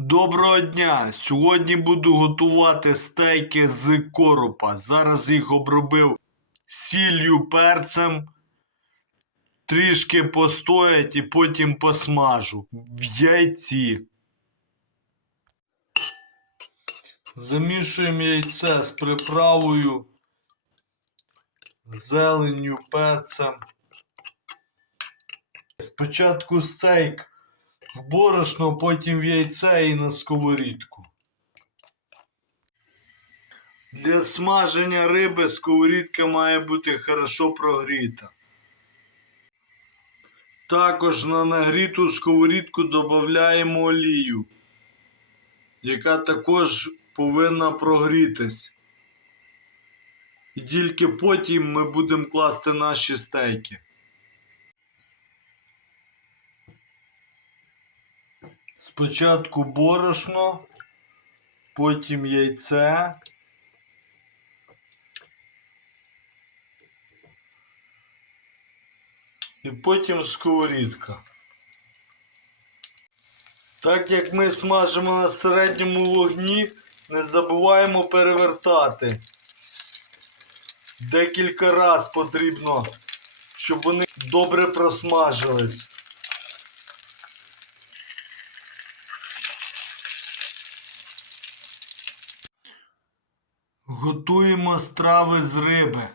Доброго дня! Сьогодні буду готувати стейки з коропа. Зараз їх обробив сіллю, перцем. Трішки постоять і потім посмажу в яйці. Замішуємо яйце з приправою, зеленню, перцем. Спочатку стейк в борошно, потім в яйце і на сковорідку. Для смаження риби сковорідка має бути хорошо прогріта. Також на нагріту сковорідку додаємо олію, яка також повинна прогрітись. І тільки потім ми будемо класти наші стейки. Спочатку борошно, потім яйце. І потім сковорідка. Так як ми смажимо на середньому вогні, не забуваємо перевертати. Декілька разів потрібно, щоб вони добре просмажились. Готуємо страви з риби.